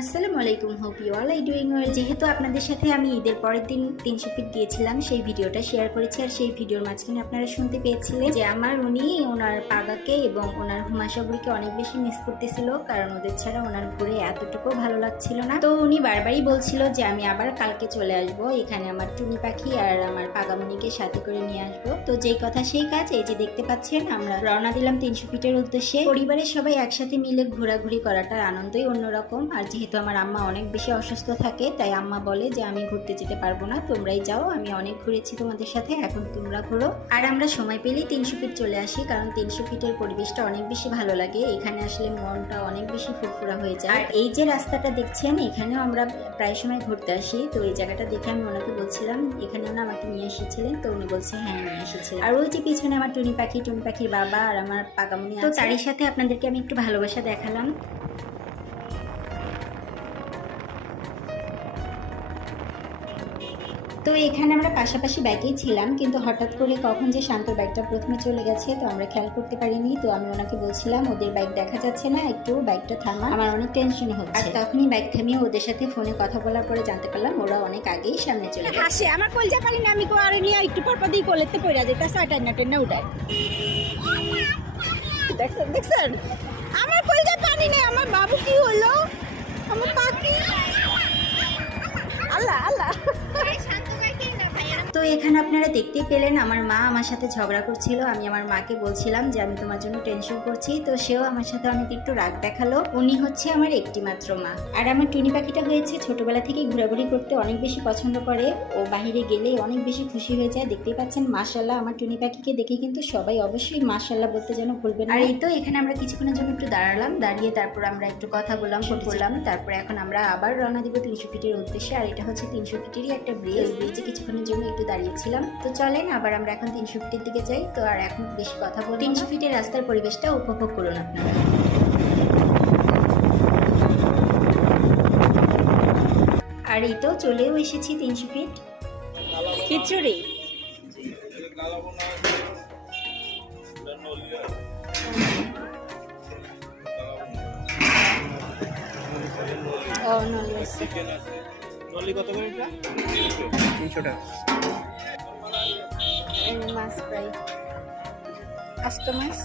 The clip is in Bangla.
আসসালামু আলাইকুম, hope you all are doing well. যেহেতু আপনাদের সাথে আমি ঈদের পরের দিন 300 ফিট গিয়েছিলাম, সেই ভিডিওটা শেয়ার করেছি। আর সেই ভিডিওর মাঝখানে আপনারা শুনতে পেয়েছিলেন যে উনি ওনার পাগাকে এবং ওনার হুমাশাবুড়িকে অনেক বেশি মিস করতেছিল, কারণ ওদের ছাড়া ওনার ঘুরে এতটুকু ভালো লাগছিল না। তো উনি বারবারই বলছিল যে আমি আবার কালকে চলে আসবো, এখানে আমার টুনি পাখি আর আমার পাগামণিকে সাথে করে নিয়ে আসবো। তো যেই কথা সেই কাজ, এই যে দেখতে পাচ্ছেন আমরা রওনা দিলাম 300 ফিটের উদ্দেশ্যে। পরিবারের সবাই একসাথে মিলে ঘোরাঘুরি করাটার আনন্দই অন্যরকম। আর যেহেতু আমার আম্মা অনেক বেশি অসুস্থ থাকে, তাই আম্মা বলে যে আমি ঘুরতে যেতে পারবো না, তোমরাই যাও, আমি অনেক ঘুরেছি তোমাদের সাথে, এখন তোমরা ঘুরো। আর আমরা সময় পেলেই 300 ফিট চলে আসি, কারণ 300 ফিটের পরিবেশটা অনেক বেশি ভালো লাগে। এখানে আসলে মনটা অনেক বেশি ফুরফুরা হয়ে যায়। আর এই যে রাস্তাটা দেখছেন, এখানেও আমরা প্রায় সময় ঘুরতে আসি। তো এই জায়গাটা দেখে আমি ওনাকে বলছিলাম এখানেও না আমাকে নিয়ে এসেছিলেন, তো উনি বলছে হ্যাঁ নিয়ে এসেছিলেন। আর ওই যে পিছনে আমার টুনি পাখির বাবা আর আমার পাগামণি, তো তারই সাথে আপনাদেরকে আমি একটু ভালোবাসা দেখালাম। তো এখানে আমরা পাশাপাশি বাইকেই ছিলাম, কিন্তু হঠাৎ করে কখন যে শান্তর বাইকটা প্রথমে চলে গেছে, তো আমরা খেয়াল করতে পারিনি। তো আমি ওনাকে বলছিলাম ওদের বাইক দেখা যাচ্ছে না, একটু বাইকটা থামা, আমার অনেক টেনশন হচ্ছে। আর তখনই বাইক থামিয়ে ওদের সাথে ফোনে কথা বলার পরে জানতে পারলাম ওরা অনেক আগেই সামনে চলে গেছে। হাসে আমার কলজা পানি না, আমি কোয়ারে নিয়ে একটু পর পর দিয়ে কোলেতে পড়া যেতে সাইটাই না টেনে উঠায়। দেখছেন আমার কলজা পানি নেই, আমার বাবু কি হলো, আমার পাখি। আল্লাহ আল্লাহ। তো এখানে আপনারা দেখতেই পেলেন আমার মা আমার সাথে ঝগড়া করছিল। আমি আমার মাকে বলছিলাম যে আমি তোমার জন্য টেনশন করছি, তো সেও আমার সাথে অনেক একটু রাগ দেখালো। উনি হচ্ছে আমার একটি মাত্র মা। আর আমার টুনি পাখিটা হয়েছে ছোটবেলা থেকেই ঘোরাঘুরি করতে অনেক বেশি পছন্দ করে, ও বাহিরে গেলেই অনেক বেশি খুশি হয়ে যায়। দেখতেই পাচ্ছেন মাশাআল্লাহ, আমার টুনি পাখিকে দেখে কিন্তু সবাই অবশ্যই মাশাআল্লাহ বলতে যেন ভুলবেন না। আর এই তো এখানে আমরা কিছুক্ষণের জন্য একটু দাঁড়ালাম, দাঁড়িয়ে তারপর আমরা একটু কথা বললাম, ফটো করলাম। তারপরে এখন আমরা আবার রওনা দিব 300 ফিটের উদ্দেশ্যে। আর এটা হচ্ছে 300 ফিটেরই একটা ব্রিজে কিছুক্ষণের জন্য একটু দাঁড়িয়েছিলাম। তো চলেন আবার আমরা এখন 300 ফিটের দিকে যাই। তো আর এখন বেশি কথা বলবো, 300 ফিটের রাস্তার পরিবেশটা উপভোগ করুন আপনারা। আর এই তো চলেও এসেছি 300 ফিট। খিচুড়ি ও নলি কত করে এটা? 300 টাকা। এই মাছ প্রায় আস্ত মাছ